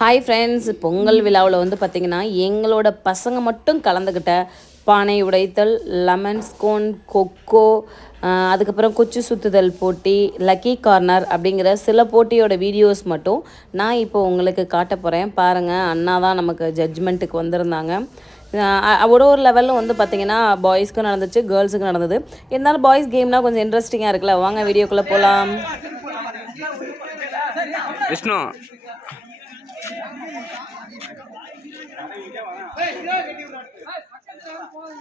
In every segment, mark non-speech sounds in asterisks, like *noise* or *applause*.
Hi friends Pongal விழாவில் வந்து பார்த்திங்கன்னா எங்களோட பசங்க மட்டும் கலந்துக்கிட்ட பானை உடைத்தல் லெமன் ஸ்கோன் கொக்கோ அதுக்கப்புறம் குச்சி சுத்துதல் போட்டி லக்கி கார்னர் அப்படிங்கிற சில போட்டியோட வீடியோஸ் மட்டும் நான் இப்போ உங்களுக்கு காட்ட போகிறேன் பாருங்கள் அண்ணா தான் நமக்கு ஜட்ஜ்மெண்ட்டுக்கு வந்திருந்தாங்க. ஒரு ஒரு லெவலில் வந்து பார்த்திங்கன்னா பாய்ஸ்க்கும் நடந்துச்சு கேர்ள்ஸுக்கும் நடந்தது. இருந்தாலும் பாய்ஸ் கேம்னால் கொஞ்சம் இன்ட்ரெஸ்டிங்காக இருக்குல்ல? வாங்க வீடியோக்குள்ளே போகலாம் விஷ்ணு ஐயா ஓய்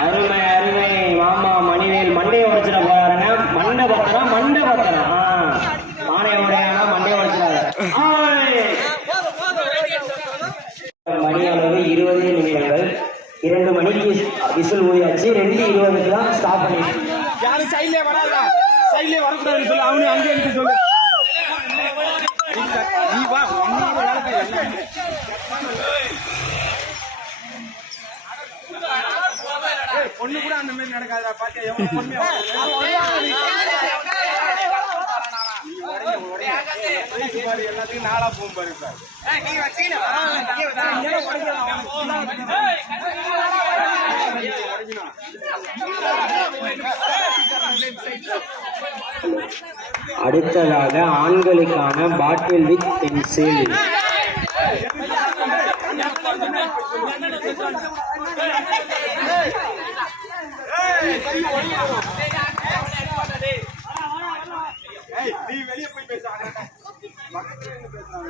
அருமை அருமை. மாமா மணிவேல் மண்டையை உடைச்சிட விசில் ஊதியாச்சு ரெண்டு இருபதுக்கு தான் ஸ்டாப் பண்ணி. யாரும் சைட்ல வராதா சைட்ல வரக்கூடாதுன்னு சொல்லு. அவனு அங்கே இருக்கு சொல்லு. நீ வா பொண்ணு கூட அந்த மாதிரி நடக்காதா பாத்தியா? எவ்வளவு பாரு, எல்லாத்துக்கும் நாளா போகும் பாரு. அடுத்ததாக ஆண்களுக்கான பாட்டில் வித் பென்சில் ஏய், நீ வெளிய போய் பேசு அண்ணா. பக்கத்துல இருந்து பேசுறாங்க.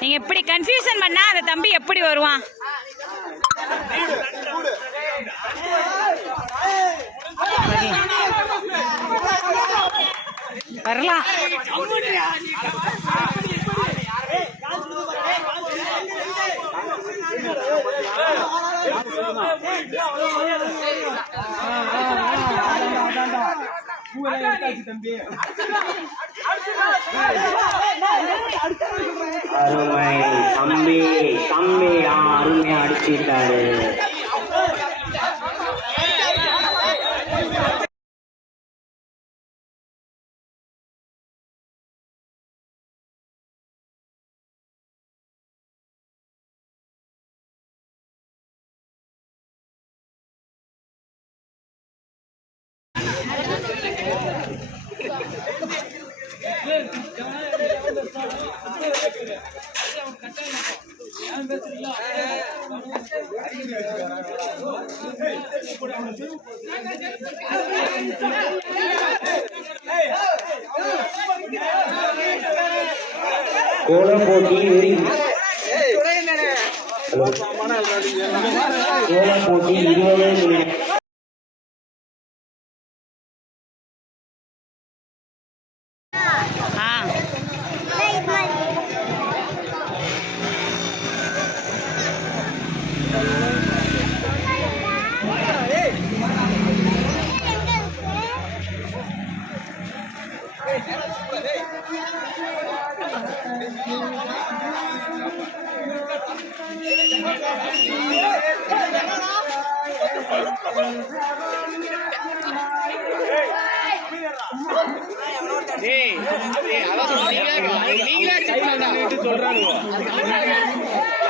நீங்க இப்படி கன்ஃபியூஷன் பண்ணா அந்த தம்பி எப்படி வருவான்? வரலாம். தம்பி. அருமை தம்பி தம்பி அருமையா அடிச்சுட்டாரு கோலம் போட்டி கோலம் போட்டி இருபது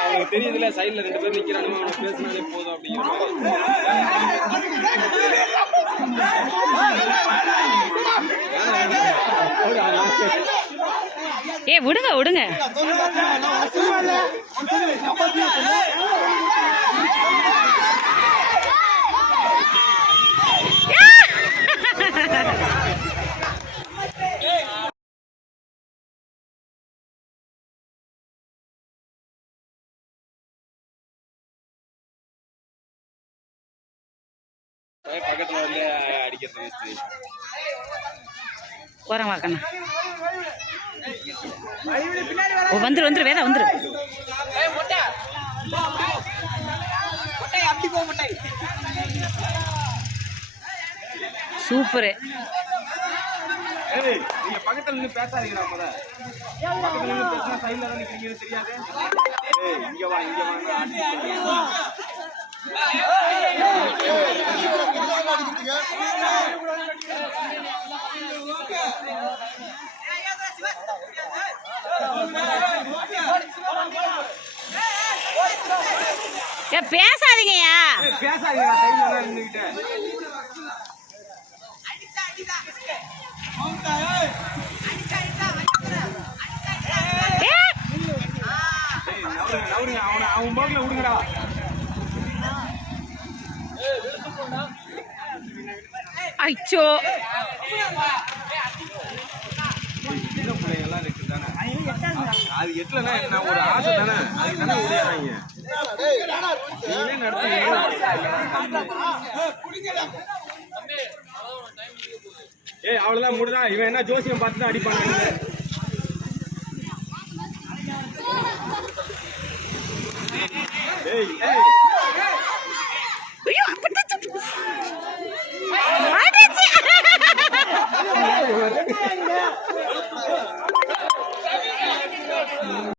அவனுக்கு தெரியுதுல சைடுல ரெண்டு பேரும் நிக்கிறானுங்க. அவனுக்கு பேசினாலே போதும் அப்படிங்கிற ஏ விடுங்க விடுங்க. பக்கத்துல வந்து அடிக்கிறது waste. போறேன் வாக்கண்ணா ஓ வந்துரு வந்துரு வேதா வந்துரு சூப்பரு ஏய், நீங்க பக்கத்துல நின்னு பேசாதீங்கடா முத. பக்கத்துல நின்னு பேசினா side ல தான் நிக்கிறீங்கன்னு தெரியாது? ஏய், இங்க வா, இங்க வான்னு பேசாதீங்கயா பேசாதீங்க பேசாதீங்கய்யா அவன் போக்குல விடுங்கடா. ஐச்சோ. எல்லாம் அது எட்டலன்னா நான் ஒரு ஆசை தானே? அதுக்கு தானே நீங்களே ஏய் அவ்வளவுதான் முடிதான். இவன் என்ன ஜோசியம் பார்த்து தான் அடிப்பாங்க ஏய் ஏய். 还的见，哈！*laughs*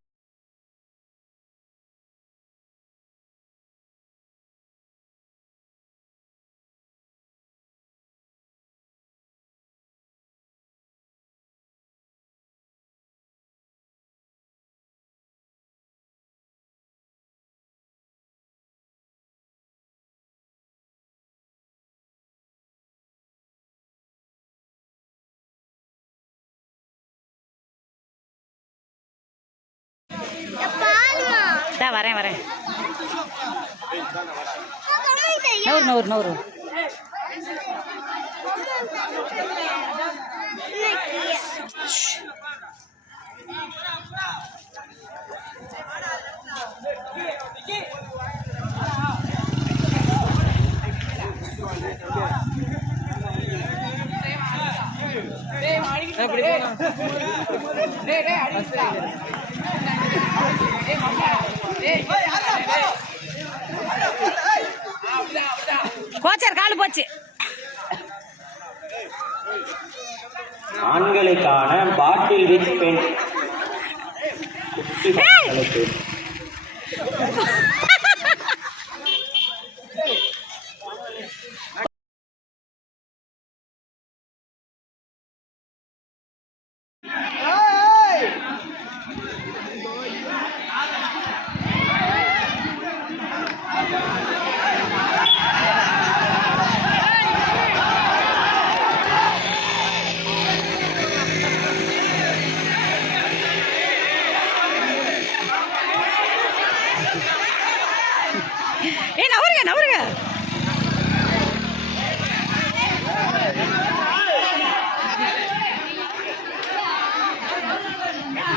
இதா வரேன் வரேன். நூறு நூறு நூறு. கோச்சர் காலு போச்சு. ஆண்களுக்கான பாட்டில் வித் பெண்.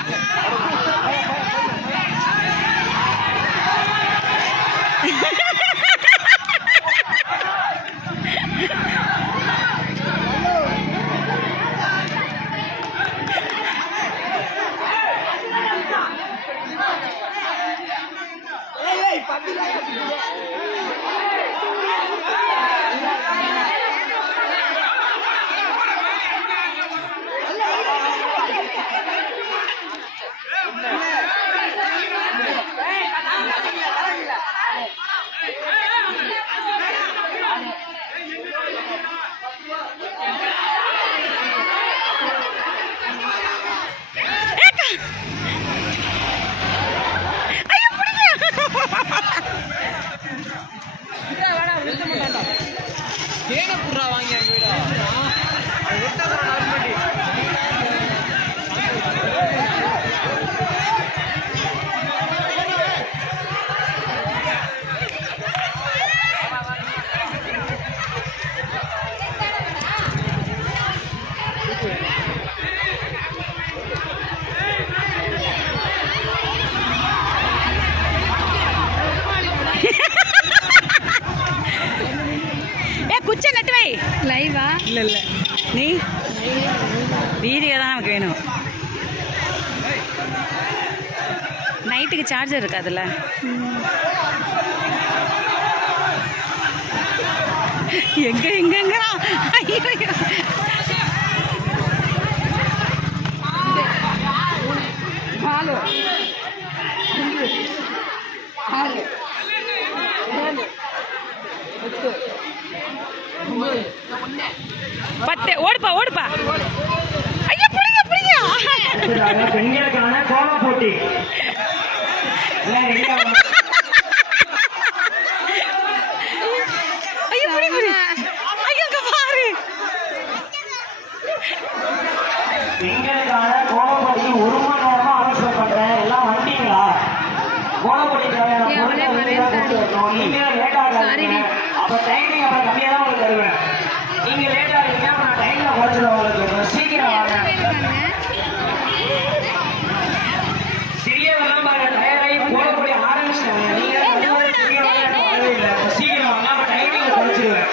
Yeah. *laughs* சார்ஜர் சார்ஜர் அதில். எங்க எங்கங்கிறா ஐயோ ஐயோ. பத்து ஓடுப்பா ஓடுப்பா ஐயோ புடிங்க புடிங்க அடுத்ததாக பெண்களுக்கான கோல போட்டி எல்லாம் ready ஆ வாங்க. ஐயோ புடி புடி ஐயோ அங்க பாரு பெண்களுக்கான கோலப்பொடி ஒரு மணி நேரமா அவசரம் பண்றேன் எல்லாம் வந்தீங்களா கோலப்பொடி தேவையான பொருளை ஒழுங்கா கொடுத்து வரணும். நீங்க லேட் ஆகாதீங்க அப்ப டைமிங் அப்புறம் கம்மியா தான் உங்களுக்கு தருவேன் நீங்க லேட் ஆகுறீங்க அப்ப நான் டைம்ல குறைச்சிடுவேன் உங்களுக்கு கொஞ்சம் சீக்கிரம் வாங்க சிறியவெல்லாம் பாருங்க தயாராகி கோலப்பொடி ஆரம்பிச்சிட்டாங்க நீங்க கொஞ்சம் சீக்கிரம் வாங்க, எனக்கு வரவே இல்லை அப்ப சீக்கிரம் வாங்க அப்ப டைமிங் குறைச்சிடுவேன்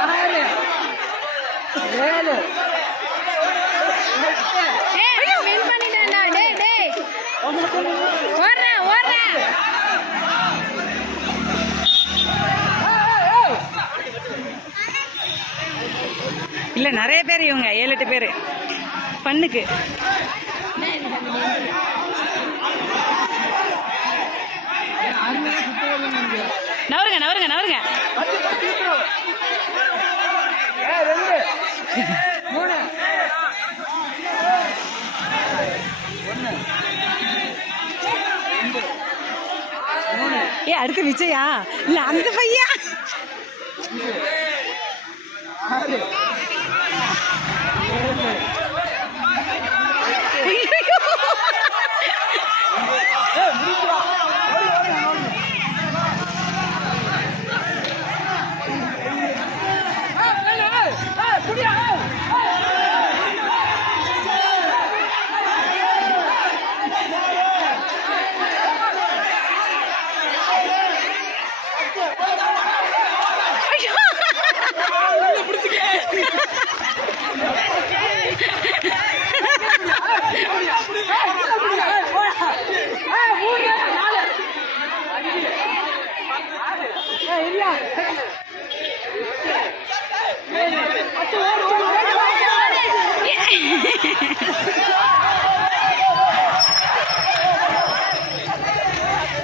ஓடுறேன் ஓடுறேன் இல்லை நிறைய பேர் இவங்க ஏழு எட்டு பேர். பண்ணுக்கு நவருங்க நவருங்க நவருங்க. ஏ அடுத்து விஜயா இல்ல அந்த பையன் ஐயையோ.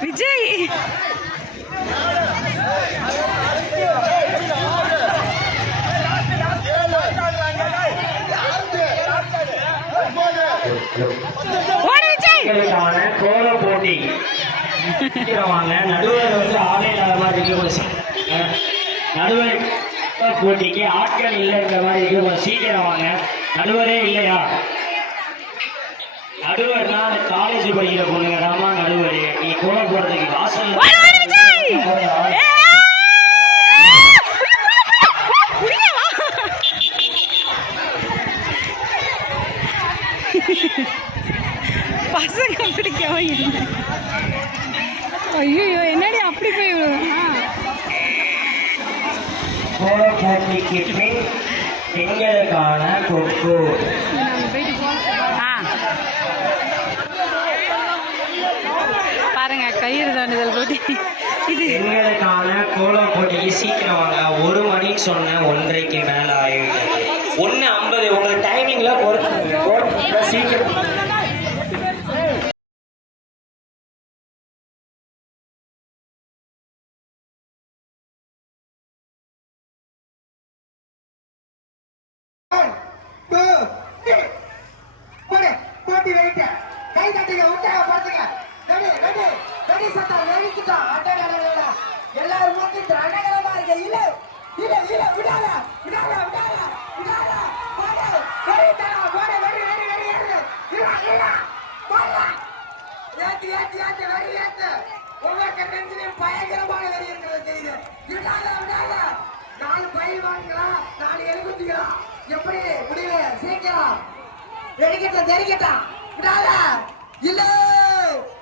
விஜய் ஓடு விஜய் பெண்களுக்கான கோல போட்டி சீக்கிரம் வாங்க நடுவர் வந்து ஆளே இல்லாத மாதிரி இருக்கு கொஞ்சம் சீக்கிரம் வாங்க. நடுவர் போட்டிக்கு ஆட்கள் இல்லைங்கிற மாதிரி இருக்கு கொஞ்சம் சீக்கிரம் வாங்க. நடுவரே இல்லையா? நடுவர்னா அந்த காலேஜ் படிக்கிற பொண்ணுங்க தாமா நடுவர். நீ கோல போடுறதுக்கு வாசல். பசங்க பிடிக்கவா இல்லை. ஐயோ கோல போட்டிக்கு பின் பெண்களுக்கான கொக்கோ பாருங்க கயிறு தாண்டுதல் போட்டி. இது. பெண்களுக்கான கோல போட்டிக்கு சீக்கிரம் வாங்க. ஒரு மணின்னு சொன்னேன் ஒன்றைக்கு மேல ஆகிவிட்டது ஒன்று ஐம்பது உங்களுக்கு டைமிங்ல பொறுத்து சீக்கிரம் போடு போட்டி வெயிட் கை தட்டுங்க உற்சாகப்படுத்துங்க ரெடி ரெடி ரெடி சத்தம் வெடிக்கிட்டோம் அடடடடட எல்லாரும் மூக்கிட்டு அடகலமா இருக்க இல்ல இல்ல இல்ல விடாத விடாத விடாத விடாத போடு வெடி தரா போடு வெடி வெடி வெடி ஏறு இல்ல இல்ல போடு ஏத்து ஏத்து ஏத்து வரி ஏத்து ஒவ்வொரு நெஞ்சிலையும் பயங்கரமான வரி இருக்கிறது தெரியுது. விடாத விடாத நாலு பயில் வாங்கிக்கலாம் நாலு எலுகுத்திகளா எப்படி? முடிவு சீக்கிரம் வெடிக்கட்டும் தெரிக்கட்டும். விடாத. இல்ல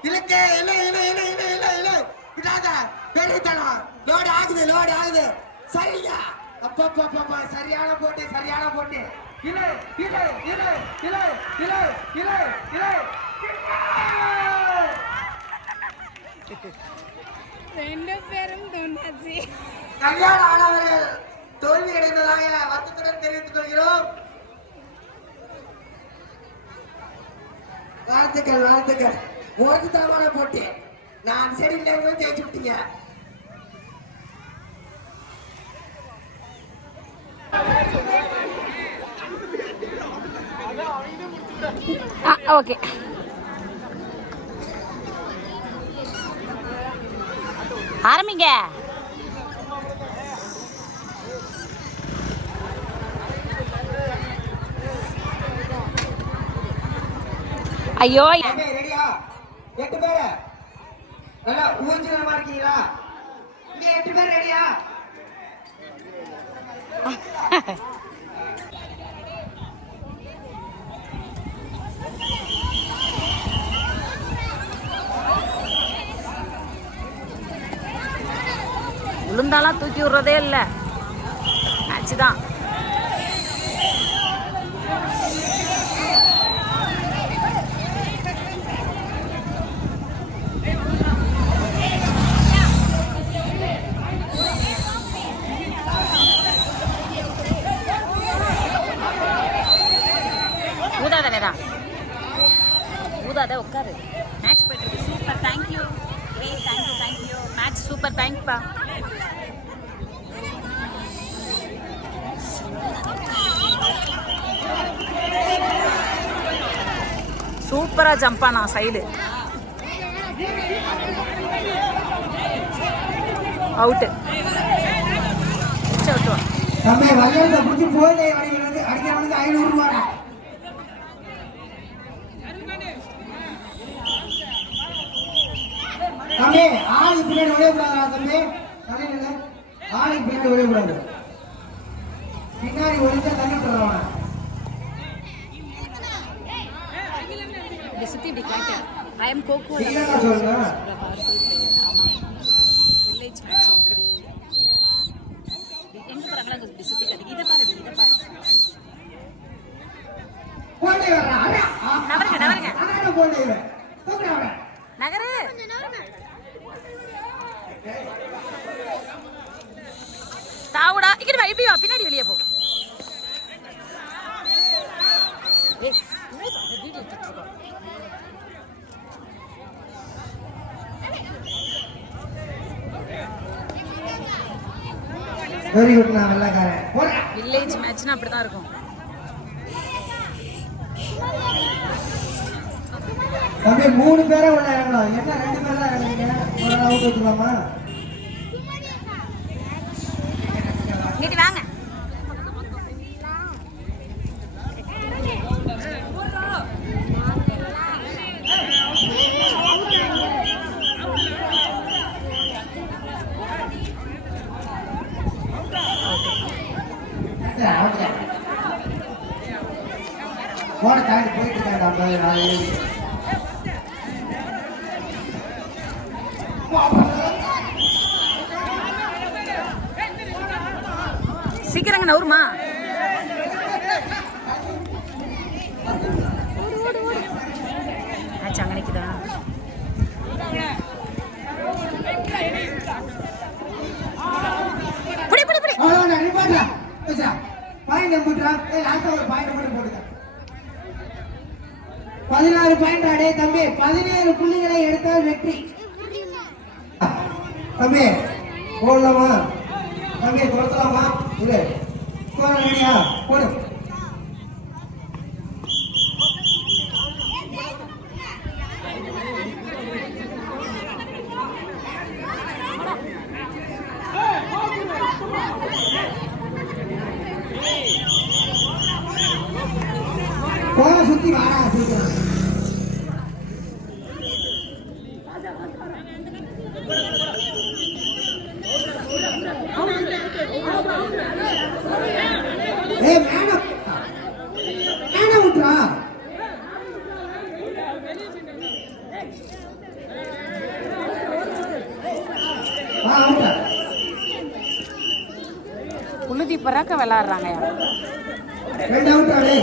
இலக்கு இல்ல இல்ல இல்ல இல்ல இல்ல இல்ல விடாத. பெரியத்தனம் லோடு ஆகுது லோடு ஆகுது. சரிங்க. அப்பா சரியான போட்டு சரியான போட்டு. இலை இலை இலை இலை இலை இலை இலை ரெண்டு பேரும் தோண்டாச்சு. கல்யாண ஆனவர்கள் தோல்வி அடைந்ததாக வருத்தத்துடன் தெரிவித்துக் கொள்கிறோம். வாழ்த்துக்கள் வாழ்த்துக்கள். ஒரு தரமான போட்டி? நான் சரி இல்லை ஜெயிச்சு விட்டீங்க. ஆ ஓகே. ஆரம்பிங்க. ஐயோ. எட்டு பேரு. நல்லா ஊர்ஜிதமா இருக்கீங்களா? எட்டு பேர் ரெடியா? *laughs* விழுந்தாலாம் தூக்கி விடுறதே இல்லை. மேட்ச் தான் ஊதாத வேதா ஊதாத உட்காரு மேட்ச் போயிட்டு இருக்கு super thank you great thank you thank you match super தேங்க்யூப்பா சூப்பரா ஜம்ப் ஆனா சைடு அவுட்டு விட்டுவா தம்பி வயல்ல புடிச்சு போயிட்டே அடிக்கிறது அடிக்கிறவனுக்கு சைடு. அவுட்டு தம்பி ஆளுக்கு பின்னாடி விளையக்கூடாதா தம்பி. தலையில ஆளுக்கு பின்னாடி விளையக்கூடாது. பின்னாடி ஒழிச்சா தண்ணி காட்டு I am kho kho village match இப்படி. எங்க போறாங்களா அங்க சுத்தி காட்டு இதை இதை. நகரு. தாவுடா இங்க வா இப்படி வா. பின்னாடி வெளியே போ ஏய், ஊது, அந்த வீடியோ எடுத்துட்டு இருக்கோம். வெரி குட் நான் வெள்ளக்காரன். வில்லேஜ் மேட்ச்னா அப்படிதான் இருக்கும். தம்பி மூணு பேரே உள்ள இறங்கலாம் என்ன ரெண்டு பேர் தான் இறங்குறீங்க? ஒரு அவுட் வச்சுக்கலாமா நீட்டி வாங்க போன தாண்டி போயிட்டு இருக்காங்க ஐம்பது நாலு ஏழு. சீக்கிரங்க நவுருமா மேட்ச் அங்க நிக்குதா புடி புடி புடி அவ்வளவுதான், நிப்பாட்டுடா. பேசுடா. பாயிண்ட் எம்புட்றா? ஏய், last ஆ ஒரு பாயிண்ட் மட்டும் போட்டுக்க. பதினாறு பாயிண்ட் அடைய தம்பி பதினேழு புள்ளிகளை எடுத்தால் வெற்றி. தம்பி போடலாமா? தம்பி துரத்தலாமா? இல்ல ஸ்கோர் போடு. விளாட்றாங்க ரெண்டு அவுட் ஆளு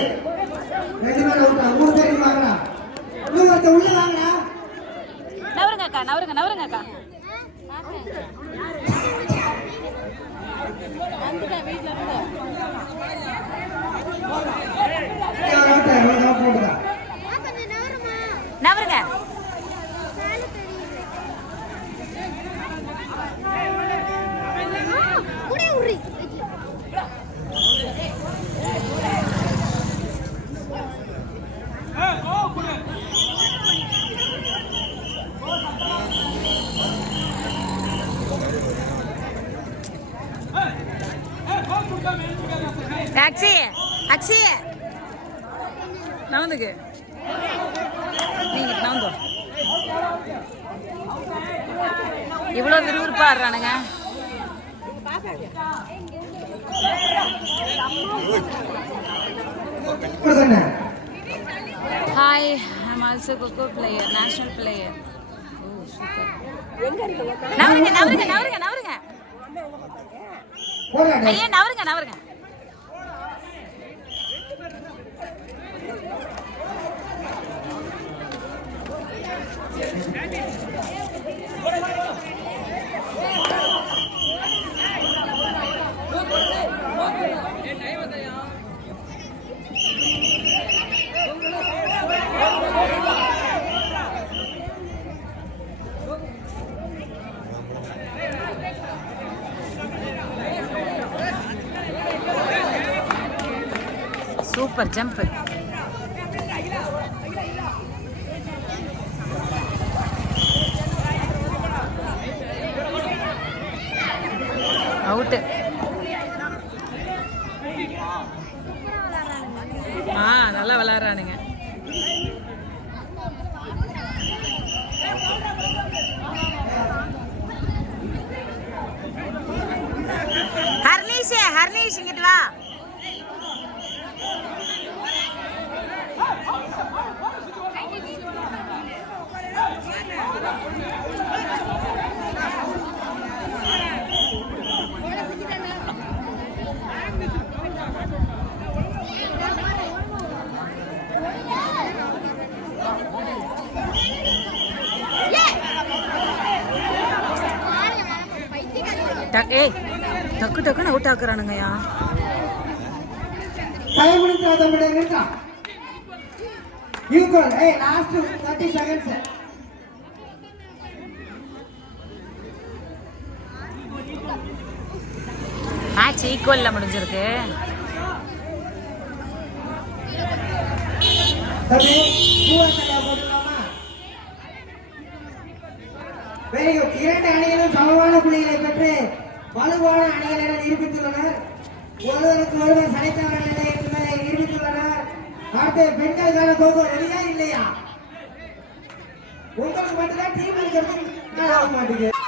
ரெண்டு பேரும் அவுட் மூணு பேர் இங்க வாங்கடா இன்னும் ஒருத்தன் உள்ள வாங்கடா நவருங்க அக்கா நவருங்க நவருங்க அக்கா அவுட் ஆயிரம் அவுட் போட்டுடா நவருங்க டாக்ஸி டாக்ஸி நவந்துக்கு நீங்க நவந்தோ இவ்வளோ விறுவிறுப்பா ஆடுறானுங்க சொன்னேன் hi I'm also kho kho player national player நவருங்க நவருங்க நவருங்க நவருங்க போடா ஐயா நவருங்க நவருங்க. சூப்பர் ஜம்ப் ஏய் டக்கு டக்குன்னு அவுட் ஆக்குறானுங்கய்யா நிறுத்தா ஈக்குவல் ஏய் லாஸ்ட் 30 செகண்ட்ஸ் மேட்ச் ஈக்குவல்ல முடிஞ்சிருக்கு. தம்பி பூவா சட்டை போட்டுக்கலாமா? வெரி குட் இரண்டு அணிகளும் சமமான புள்ளிகளை பெற்று வலுவான அணிகள் என நிரூபித்துள்ளனர். ஒருவருக்கு ஒருவர் சளைத்தவர்கள் இல்லை என்பதை நிரூபித்துள்ளனர். அடுத்து பெண்களுக்கான கோகோ ரெடியா இல்லையா? உங்களுக்கு மட்டும்தான் டீம் இருக்கிறது ஆக மாட்டேங்குது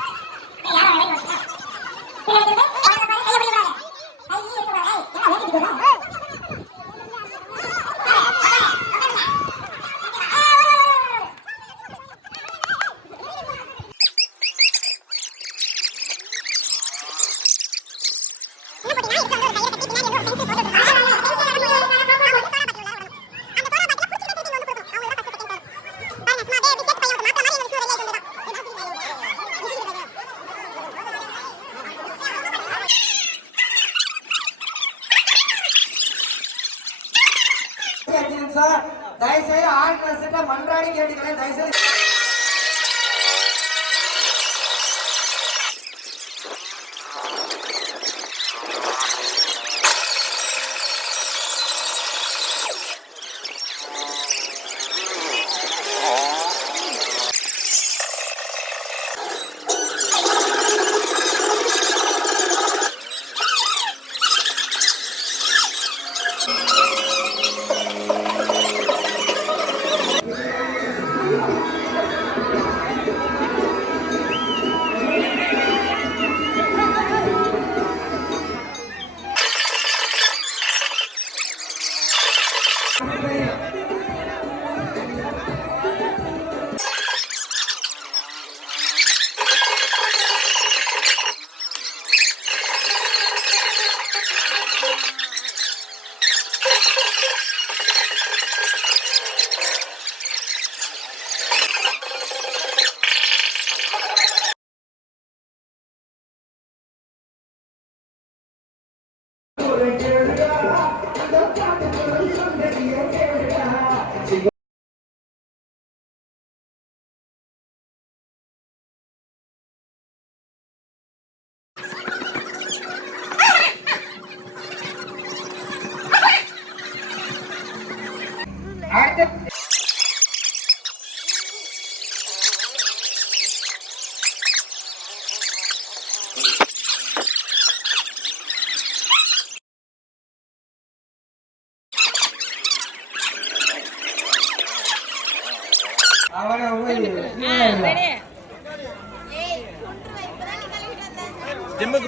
दयस आंट मंत्री दयस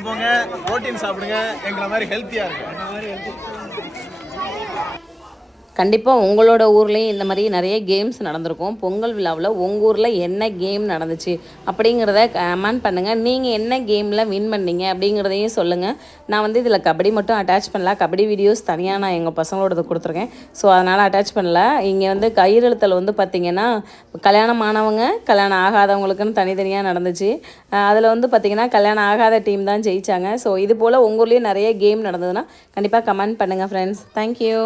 போங்க புரோட்டீன் சாப்பிடுங்க எங்களை மாதிரி ஹெல்த்தியாக இருக்கும் கண்டிப்பாக உங்களோட ஊர்லேயும் இந்த மாதிரி நிறைய கேம்ஸ் நடந்திருக்கும். பொங்கல் விழாவில் உங்கள் ஊரில் என்ன கேம் நடந்துச்சு அப்படிங்கிறத கமெண்ட் பண்ணுங்கள் நீங்கள் என்ன கேமில் வின் பண்ணீங்க அப்படிங்கிறதையும் சொல்லுங்கள் நான் வந்து இதில் கபடி மட்டும் அட்டாச் பண்ணல. கபடி வீடியோஸ் தனியாக நான் எங்கள் பசங்களோடது கொடுத்துருக்கேன். ஸோ அதனால் அட்டாச் பண்ணல. இங்கே வந்து கயிறெழுத்தல் வந்து பார்த்திங்கன்னா கல்யாணம் ஆனவங்க கல்யாணம் ஆகாதவங்களுக்குன்னு தனித்தனியாக நடந்துச்சு. அதில் வந்து பார்த்திங்கன்னா கல்யாணம் ஆகாத டீம் தான் ஜெயிச்சாங்க. ஸோ இது போல் உங்கள் ஊர்லேயும் நிறைய கேம் நடந்ததுன்னா கண்டிப்பாக கமெண்ட் பண்ணுங்கள் ஃப்ரெண்ட்ஸ் தேங்க்யூ